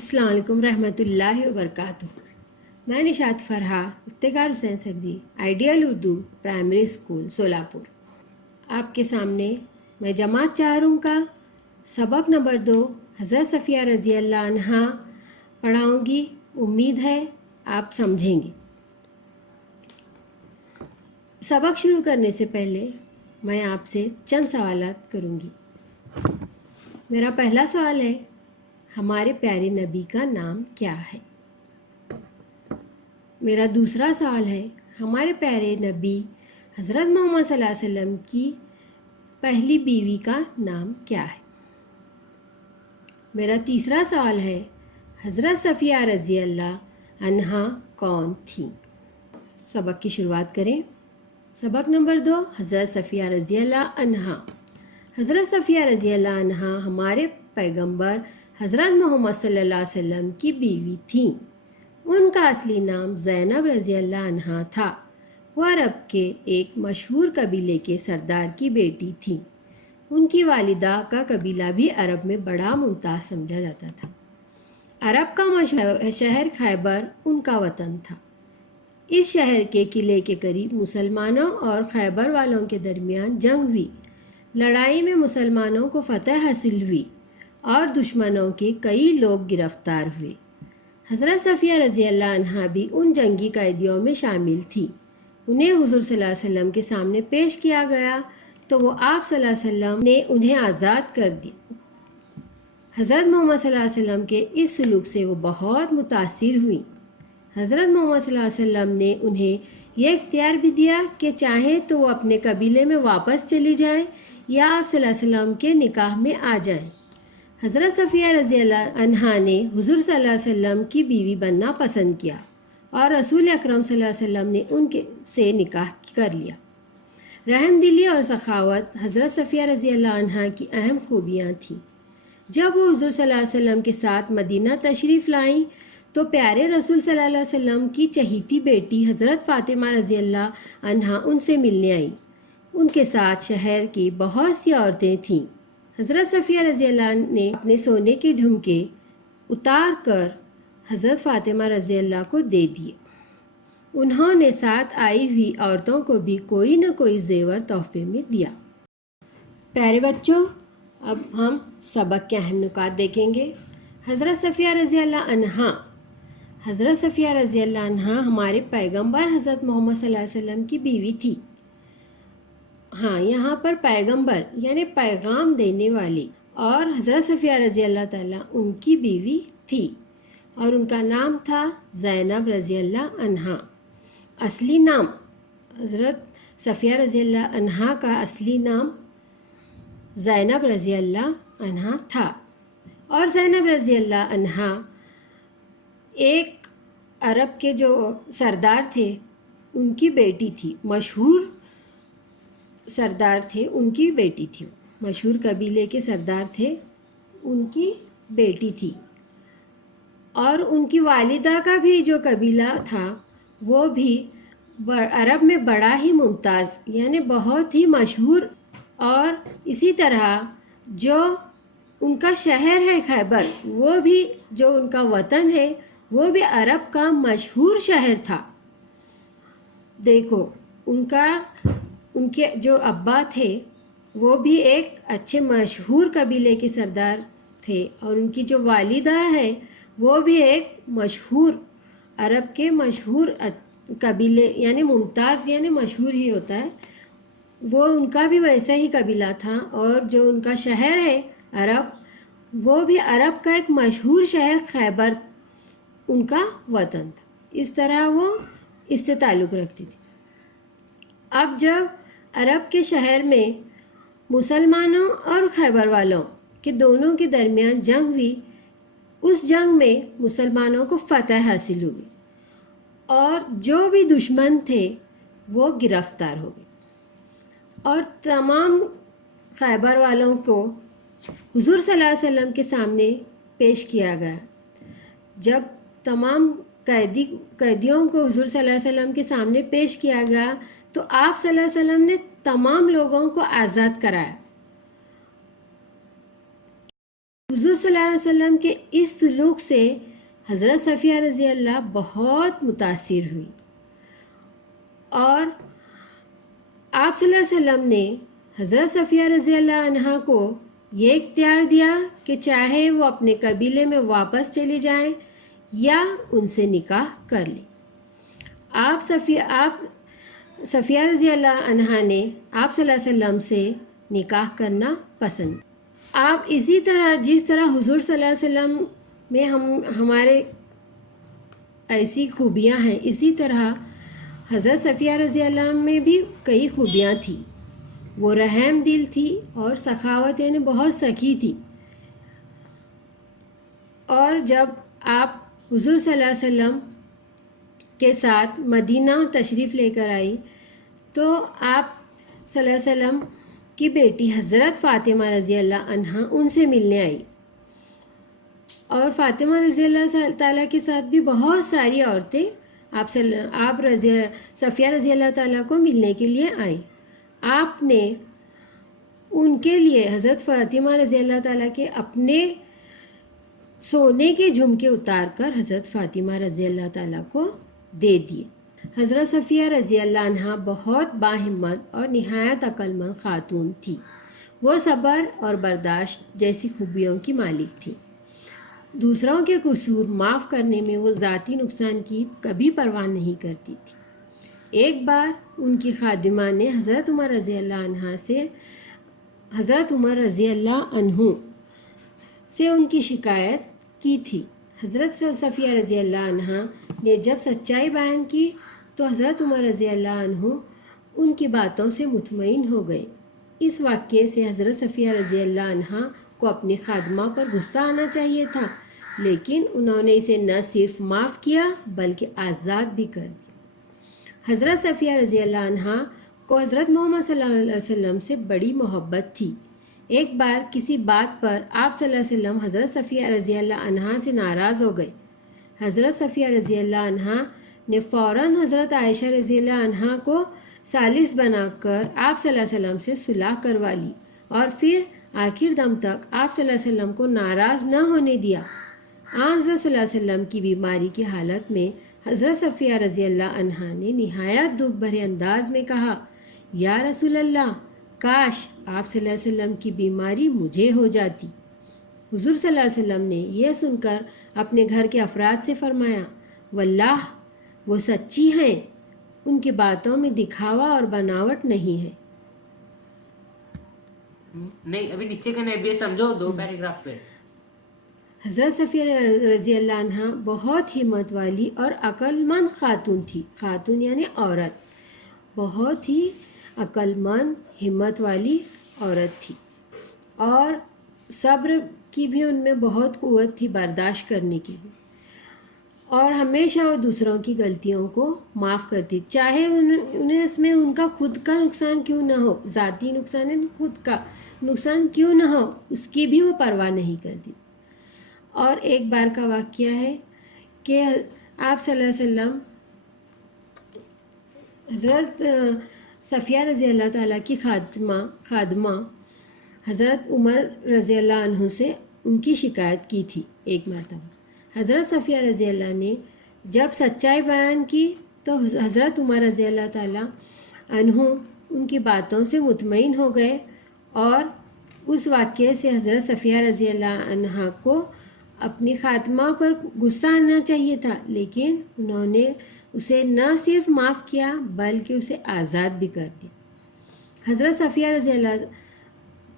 السلام علیکم رحمۃ اللہ وبرکاتہ۔ میں Nishat Farha Iftikhar Hussain Sagri ideal Urdu primary school Solapur آپ کے سامنے میں جماعت چاروں کا سبق نمبر 2 حضرت صفیہ رضی اللہ عنہا پڑھاؤں گی۔ امید ہے آپ سمجھیں گے۔ سبق شروع کرنے سے پہلے میں آپ سے چند سوالات کروں گی۔ میرا پہلا سوال ہے، ہمارے پیارے نبی کا نام کیا ہے؟ میرا دوسرا سوال ہے، ہمارے پیارے نبی حضرت محمد صلی اللہ علیہ وسلم کی پہلی بیوی کا نام کیا ہے؟ میرا تیسرا سوال ہے، حضرت صفیہ رضی اللہ عنہا کون تھیں؟ سبق کی شروعات کریں۔ سبق نمبر 2 حضرت صفیہ رضی اللہ عنہا۔ حضرت صفیہ رضی اللہ عنہا ہمارے پیغمبر حضرت محمد صلی اللہ علیہ وسلم کی بیوی تھیں۔ ان کا اصلی نام زینب رضی اللہ عنہا تھا۔ وہ عرب کے ایک مشہور قبیلے کے سردار کی بیٹی تھیں۔ ان کی والدہ کا قبیلہ بھی عرب میں بڑا ممتاز سمجھا جاتا تھا۔ عرب کا مشہور شہر خیبر ان کا وطن تھا۔ اس شہر کے قلعے کے قریب مسلمانوں اور خیبر والوں کے درمیان جنگ ہوئی۔ لڑائی میں مسلمانوں کو فتح حاصل ہوئی اور دشمنوں کے کئی لوگ گرفتار ہوئے۔ حضرت صفیہ رضی اللہ عنہا بھی ان جنگی قیدیوں میں شامل تھی۔ انہیں حضور صلی اللہ علیہ وسلم کے سامنے پیش کیا گیا تو وہ آپ صلی اللہ علیہ وسلم نے انہیں آزاد کر دیا۔ حضرت محمد صلی اللہ علیہ وسلم کے اس سلوک سے وہ بہت متاثر ہوئیں۔ حضرت محمد صلی اللہ علیہ وسلم نے انہیں یہ اختیار بھی دیا کہ چاہیں تو وہ اپنے قبیلے میں واپس چلی جائیں یا آپ صلی اللہ علیہ وسلم کے نکاح میں آ جائیں۔ حضرت صفیہ رضی اللہ عنہا نے حضور صلی اللہ علیہ وسلم کی بیوی بننا پسند کیا اور رسول اکرم صلی اللہ علیہ وسلم نے ان سے نکاح کر لیا۔ رحم دلی اور سخاوت حضرت صفیہ رضی اللہ عنہا کی اہم خوبیاں تھیں۔ جب وہ حضور صلی اللہ علیہ وسلم کے ساتھ مدینہ تشریف لائیں تو پیارے رسول صلی اللہ علیہ وسلم کی چہیتی بیٹی حضرت فاطمہ رضی اللہ عنہا ان سے ملنے آئیں۔ ان کے ساتھ شہر کی بہت سی عورتیں تھیں۔ حضرت صفیہ رضی اللہ نے اپنے سونے کے جھمکے اتار کر حضرت فاطمہ رضی اللہ کو دے دیے۔ انہوں نے ساتھ آئی ہوئی عورتوں کو بھی کوئی نہ کوئی زیور تحفے میں دیا۔ پیارے بچوں، اب ہم سبق کے اہم نکات دیکھیں گے۔ حضرت صفیہ رضی اللہ عنہا۔ حضرت صفیہ رضی اللہ عنہا ہمارے پیغمبر حضرت محمد صلی اللہ علیہ وسلم کی بیوی تھی۔ ہاں، یہاں پر پیغمبر یعنی پیغام دینے والی، اور حضرت صفیہ رضی اللہ تعالیٰ ان کی بیوی تھی اور ان کا نام تھا زینب رضی اللہ عنہا۔ اصلی نام حضرت صفیہ رضی اللہ عنہا کا اصلی نام زینب رضی اللہ عنہا تھا، اور زینب رضی اللہ عنہا ایک عرب کے جو سردار تھے ان کی بیٹی تھی۔ مشہور سردار تھے، ان کی بیٹی تھی۔ مشہور قبیلے کے سردار تھے، ان کی بیٹی تھی، اور ان کی والدہ کا بھی جو قبیلہ تھا وہ بھی عرب میں بڑا ہی ممتاز یعنی بہت ہی مشہور، اور اسی طرح جو ان کا شہر ہے خیبر، وہ بھی جو ان کا وطن ہے وہ بھی عرب کا مشہور شہر تھا۔ دیکھو، ان کے جو ابا تھے وہ بھی ایک اچھے مشہور قبیلے کے سردار تھے، اور ان کی جو والدہ ہے وہ بھی ایک مشہور عرب کے مشہور قبیلے یعنی ممتاز یعنی مشہور ہی ہوتا ہے، وہ ان کا بھی ویسا ہی قبیلہ تھا، اور جو ان کا شہر ہے عرب، وہ بھی عرب کا ایک مشہور شہر خیبر ان کا وطن تھا۔ اس طرح وہ اس سے تعلق رکھتی تھی۔ اب جب عرب کے شہر میں مسلمانوں اور خیبر والوں کے دونوں کے درمیان جنگ ہوئی، اس جنگ میں مسلمانوں کو فتح حاصل ہوئی اور جو بھی دشمن تھے وہ گرفتار ہو گئے، اور تمام خیبر والوں کو حضور صلی اللہ علیہ وسلم کے سامنے پیش کیا گیا۔ جب تمام قیدیوں کو حضور صلی اللہ علیہ وسلم کے سامنے پیش کیا گیا تو آپ صلی اللہ علیہ وسلم نے تمام لوگوں کو آزاد کرایا۔ حضور صلی اللہ علیہ وسلم کے اس سلوک سے حضرت صفیہ رضی اللہ بہت متاثر ہوئی، اور آپ صلی اللہ علیہ وسلم نے حضرت صفیہ رضی اللہ عنہا کو یہ اختیار دیا کہ چاہے وہ اپنے قبیلے میں واپس چلی جائیں یا ان سے نکاح کر لیں۔ آپ صفیہ رضی اللہ عنہا نے آپ صلی اللہ علیہ وسلم سے نکاح کرنا پسند۔ آپ اسی طرح جس طرح حضور صلی اللہ علیہ وسلم میں ہمارے ایسی خوبیاں ہیں، اسی طرح حضرت صفیہ رضی اللہ عنہ میں بھی کئی خوبیاں تھیں۔ وہ رحم دل تھی اور سخاوت یعنی بہت سخی تھی، اور جب آپ حضور صلی اللہ علیہ وسلم کے ساتھ مدینہ تشریف لے کر آئی تو آپ صلی اللہ علیہ وسلم کی بیٹی حضرت فاطمہ رضی اللہ عنہا ان سے ملنے آئی، اور فاطمہ رضی اللہ تعالیٰ کے ساتھ بھی بہت ساری عورتیں صفیہ رضی اللہ تعالیٰ کو ملنے کے لیے آئیں۔ آپ نے ان کے لیے حضرت فاطمہ رضی اللہ تعالیٰ کے اپنے سونے کے جھمکے اتار کر حضرت فاطمہ رضی اللہ تعالیٰ کو دے دیے۔ حضرت صفیہ رضی اللہ عنہا بہت باہمت اور نہایت عقل مند خاتون تھی۔ وہ صبر اور برداشت جیسی خوبیوں کی مالک تھی۔ دوسروں کے قصور معاف کرنے میں وہ ذاتی نقصان کی کبھی پرواہ نہیں کرتی تھی۔ ایک بار ان کی خادمہ نے حضرت عمر رضی اللہ عنہ سے ان کی شکایت کی تھی۔ حضرت صفیہ رضی اللہ عنہ نے جب سچائی بیان کی تو حضرت عمر رضی اللہ عنہ ان کی باتوں سے مطمئن ہو گئے۔ اس واقعے سے حضرت صفیہ رضی اللہ عنہ کو اپنی خادمہ پر غصہ آنا چاہیے تھا، لیکن انہوں نے اسے نہ صرف معاف کیا بلکہ آزاد بھی کر دیا۔ حضرت صفیہ رضی اللہ عنہ کو حضرت محمد صلی اللہ علیہ وسلم سے بڑی محبت تھی۔ ایک بار کسی بات پر آپ صلی اللہ علیہ وسلم حضرت صفیہ رضی اللہ عنہ سے ناراض ہو گئے۔ حضرت صفیہ رضی اللہ عنہ نے فوراً حضرت عائشہ رضی اللہ عنہ کو ثالث بنا کر آپ صلی اللہ علیہ وسلم سے صلح کروا لی، اور پھر آخر دم تک آپ صلی اللہ علیہ وسلم کو ناراض نہ ہونے دیا۔ حضرت صلی اللہ علیہ وسلم کی بیماری کی حالت میں حضرت صفیہ رضی اللہ عنہا نے نہایت دکھ بھرے انداز میں کہا، یا رسول اللہ، کاش آپ صلی اللہ علیہ وسلم کی بیماری مجھے ہو جاتی۔ حضور صلی اللہ علیہ وسلم نے یہ سن کر اپنے گھر کے افراد سے فرمایا، واللہ وہ سچی ہیں، ان کی باتوں میں دکھاوا اور بناوٹ نہیں ہے۔ نہیں، ابھی نیچے کا نہیں، سمجھو 2 پیراگراف پہ۔ حضرت صفیہ رضی اللہ عنہ بہت ہمت والی اور عقل مند خاتون تھی۔ خاتون یعنی عورت، بہت ہی عقل مند ہمت والی عورت تھی، اور صبر کی بھی ان میں بہت قوت تھی، برداشت کرنے کی بھی، اور ہمیشہ وہ دوسروں کی غلطیوں کو معاف کرتی، چاہے انہیں اس میں ان کا خود کا نقصان کیوں نہ ہو، ذاتی نقصان ہے، خود کا نقصان کیوں نہ ہو، اس کی بھی وہ پرواہ نہیں کرتی۔ اور ایک بار کا واقعہ ہے کہ آپ صلی اللہ علیہ وسلم حضرت صفیہ رضی اللہ تعالیٰ کی خادمہ حضرت عمر رضی اللہ عنہ سے ان کی شکایت کی تھی۔ ایک مرتبہ حضرت صفیہ رضی اللہ نے جب سچائی بیان کی تو حضرت عمر رضی اللہ تعالیٰ عنہ ان کی باتوں سے مطمئن ہو گئے، اور اس واقعے سے حضرت صفیہ رضی اللہ عنہ کو اپنی خاتمہ پر غصہ آنا چاہیے تھا، لیکن انہوں نے اسے نہ صرف معاف کیا بلکہ اسے آزاد بھی کر دیا۔ حضرت صفیہ رضی اللہ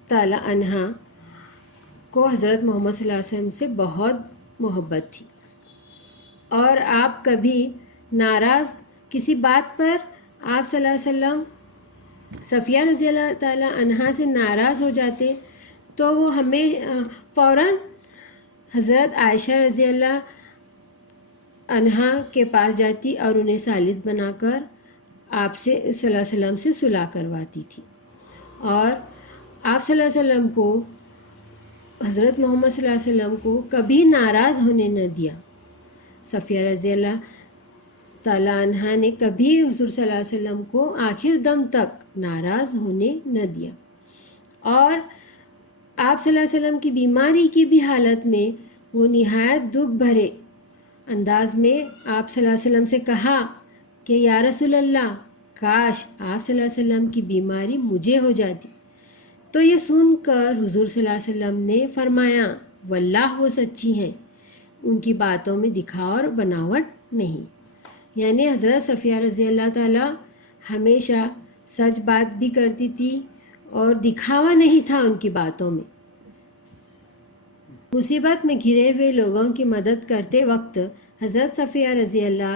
تعالی عنہ کو حضرت محمد صلی اللہ علیہ وسلم سے بہت محبت تھی، اور آپ کبھی ناراض کسی بات پر آپ صلی اللہ علیہ وسلم صفیہ رضی اللہ تعالی عنہ سے ناراض ہو جاتے تو وہ ہمیں فوراً حضرت عائشہ رضی اللہ عنہا کے پاس جاتی اور انہیں ثالث بنا کر آپ سے صلی اللہ علیہ وسلم سے صلح کرواتی تھی، اور آپ صلی اللہ علیہ وسلم کو حضرت محمد صلی اللہ علیہ وسلم کو کبھی ناراض ہونے نہ دیا۔ صفیہ رضی اللہ تعالی عنہا نے کبھی حضور صلی اللہ علیہ وسلم کو آخر دم تک ناراض ہونے نہ دیا، اور آپ صلی اللہ علیہ وسلم کی بیماری کی بھی حالت میں وہ نہایت دکھ بھرے انداز میں آپ صلی اللہ علیہ وسلم سے کہا کہ یا رسول اللہ، کاش آپ صلی اللہ علیہ وسلم کی بیماری مجھے ہو جاتی۔ تو یہ سن کر حضور صلی اللہ علیہ وسلم نے فرمایا، واللہ وہ سچی ہیں، ان کی باتوں میں دکھاوا اور بناوٹ نہیں۔ یعنی حضرت صفیہ رضی اللہ تعالیٰ ہمیشہ سچ بات بھی کرتی تھی اور دکھاوا نہیں تھا ان کی باتوں میں۔ مصیبت میں گھرے ہوئے لوگوں کی مدد کرتے وقت حضرت صفیہ رضی اللہ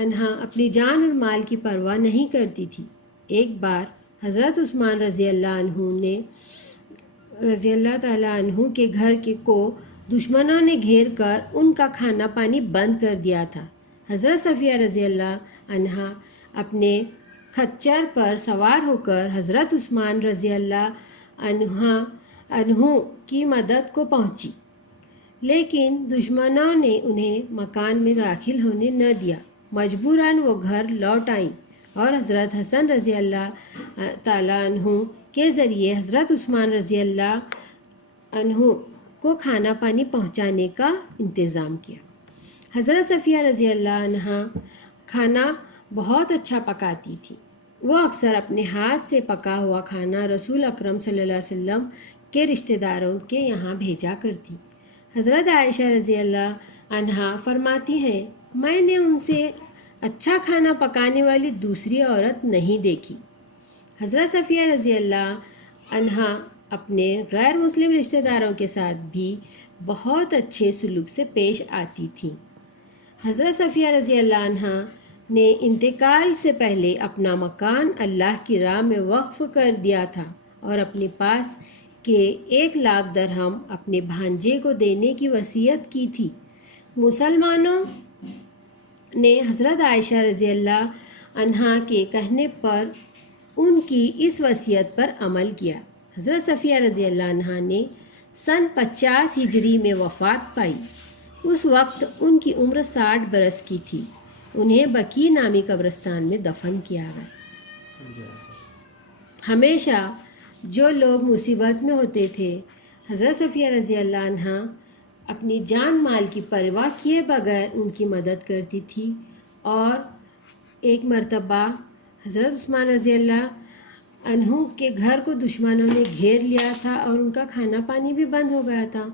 عنہا اپنی جان اور مال کی پرواہ نہیں کرتی تھی۔ ایک بار حضرت عثمان رضی اللہ تعالیٰ عنہ کے گھر کو دشمنوں نے گھیر کر ان کا کھانا پانی بند کر دیا تھا۔ حضرت صفیہ رضی اللہ عنہا اپنے خچر پر سوار ہو کر حضرت عثمان رضی اللہ عنہ کی مدد کو پہنچی، لیکن دشمنوں نے انہیں مکان میں داخل ہونے نہ دیا۔ مجبوراً وہ گھر لوٹ آئیں اور حضرت حسن رضی اللہ تعالیٰ عنہ کے ذریعے حضرت عثمان رضی اللہ عنہ کو کھانا پانی پہنچانے کا انتظام کیا۔ حضرت صفیہ رضی اللہ عنہا کھانا بہت اچھا پکاتی تھی۔ وہ اکثر اپنے ہاتھ سے پکا ہوا کھانا رسول اکرم صلی اللہ علیہ وسلم کے رشتہ داروں کے یہاں بھیجا کرتی۔ حضرت عائشہ رضی اللہ عنہا فرماتی ہیں، میں نے ان سے اچھا کھانا پکانے والی دوسری عورت نہیں دیکھی۔ حضرت صفیہ رضی اللہ عنہا اپنے غیر مسلم رشتہ داروں کے ساتھ بھی بہت اچھے سلوک سے پیش آتی تھیں۔ حضرت صفیہ رضی اللہ عنہا نے انتقال سے پہلے اپنا مکان اللہ کی راہ میں وقف کر دیا تھا اور اپنے پاس کے 1,00,000 درہم اپنے بھانجے کو دینے کی وصیت کی تھی۔ مسلمانوں نے حضرت عائشہ رضی اللہ عنہا کے کہنے پر ان کی اس وصیت پر عمل کیا۔ حضرت صفیہ رضی اللہ عنہا نے سن 50 ہجری میں وفات پائی۔ اس وقت ان کی عمر 60 برس کی تھی۔ انہیں بقیع نامی قبرستان میں دفن کیا گیا۔ ہمیشہ جو لوگ مصیبت میں ہوتے تھے، حضرت صفیہ رضی اللہ عنہا اپنی جان مال کی پرواہ کیے بغیر ان کی مدد کرتی تھی۔ اور ایک مرتبہ حضرت عثمان رضی اللہ عنہ کے گھر کو دشمنوں نے گھیر لیا تھا اور ان کا کھانا پانی بھی بند ہو گیا تھا،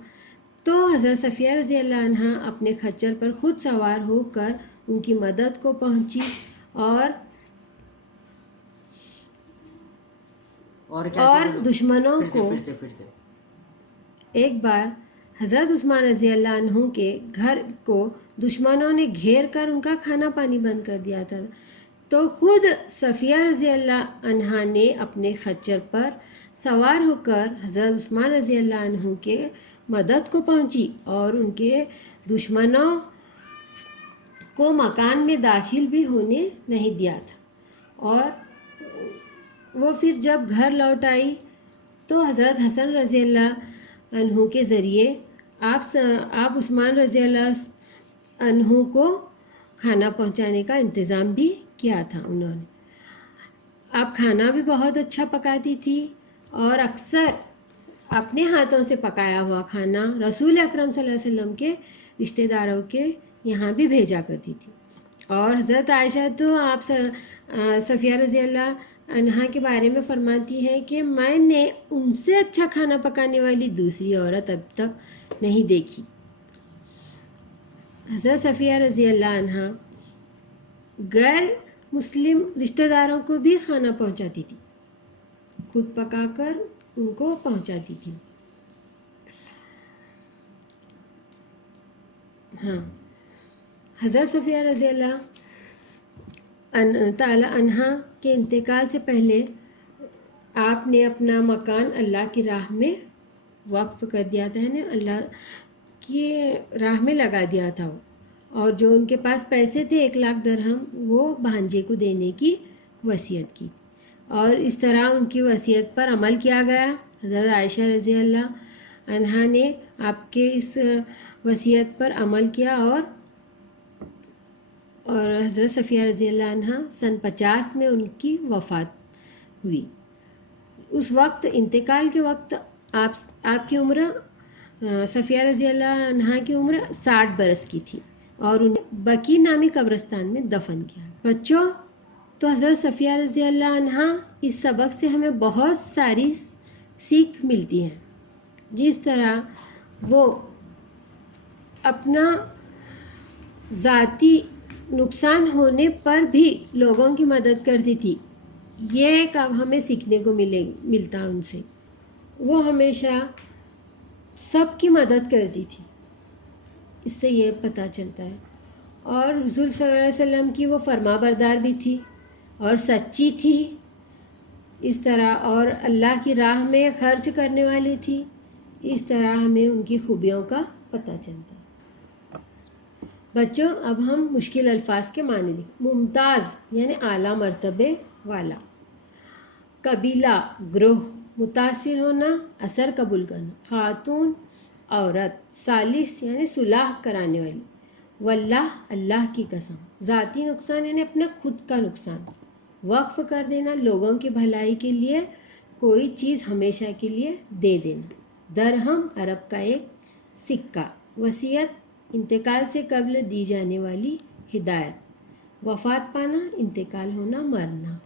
تو حضرت صفیہ رضی اللہ عنہا اپنے خچر پر خود سوار ہو کر ان کی مدد کو پہنچی اور دشمنوں کو پھر سے ایک بار حضرت عثمان رضی اللہ عنہ کے گھر کو دشمنوں نے گھیر کر ان کا کھانا پانی بند کر دیا تھا، تو خود صفیہ رضی اللہ عنہا نے اپنے خچر پر سوار ہو کر حضرت عثمان رضی اللہ عنہ کے مدد کو پہنچی اور ان کے دشمنوں کو مکان میں داخل بھی ہونے نہیں دیا تھا۔ اور وہ پھر جب گھر لوٹ آئی تو حضرت حسن رضی اللہ عنہ کے ذریعے آپ عثمان رضی اللہ عنہ کو کھانا پہنچانے کا انتظام بھی کیا تھا انہوں نے۔ آپ کھانا بھی بہت اچھا پکاتی تھی اور اکثر اپنے ہاتھوں سے پکایا ہوا کھانا رسول اکرم صلی اللہ علیہ وسلم کے رشتہ داروں کے یہاں بھی بھیجا کرتی تھی۔ اور حضرت عائشہ تو آپ صفیہ رضی اللہ عنہا کے بارے میں فرماتی ہے کہ میں نے ان سے اچھا کھانا پکانے والی دوسری عورت اب تک نہیں دیکھی۔ حضرت صفیہ رضی اللہ عنہا غیر مسلم رشتہ داروں کو بھی کھانا پہنچاتی تھی، خود پکا کر ان کو پہنچاتی تھی۔ حضرت صفیہ رضی اللہ تعالی عنہا کے انتقال سے پہلے آپ نے اپنا مکان اللہ کی راہ میں وقف کر دیا تھا، یعنی اللہ کی راہ میں لگا دیا تھا وہ، اور جو ان کے پاس پیسے تھے 1,00,000 درہم وہ بھانجے کو دینے کی وصیت کی، اور اس طرح ان کی وصیت پر عمل کیا گیا۔ حضرت عائشہ رضی اللہ عنہا نے آپ کے اس وصیت پر عمل کیا اور حضرت صفیہ رضی اللہ عنہا سن 50 میں ان کی وفات ہوئی۔ اس وقت انتقال کے وقت آپ کی عمر صفیہ رضی اللہ عنہا کی عمر 60 برس کی تھی اور انہیں بقی نامی قبرستان میں دفن کیا۔ بچوں، تو حضرت صفیہ رضی اللہ عنہا اس سبق سے ہمیں بہت ساری سیکھ ملتی ہے، جس طرح وہ اپنا ذاتی نقصان ہونے پر بھی لوگوں کی مدد کرتی تھی۔ یہ ایک اب ہمیں سیکھنے کو ملتا ان سے۔ وہ ہمیشہ سب کی مدد کرتی تھی، اس سے یہ پتہ چلتا ہے۔ اور حضور صلی اللہ علیہ وسلم کی وہ فرما بردار بھی تھی اور سچی تھی اس طرح، اور اللہ کی راہ میں خرچ کرنے والی تھی۔ اس طرح ہمیں ان کی خوبیوں کا پتہ چلتا ہے۔ بچوں، اب ہم مشکل الفاظ کے معنی دیکھیں۔ ممتاز یعنی اعلیٰ مرتبے والا، قبیلہ گروہ، متاثر ہونا اثر قبول کرنا، خاتون عورت، ثالث یعنی صلح کرانے والی، واللہ اللہ کی قسم، ذاتی نقصان یعنی اپنا خود کا نقصان، وقف کر دینا لوگوں کی بھلائی کے لیے کوئی چیز ہمیشہ کے لیے دے دینا، درہم عرب کا ایک سکہ، وصیت انتقال سے قبل دی جانے والی ہدایت، وفات پانا انتقال ہونا مرنا۔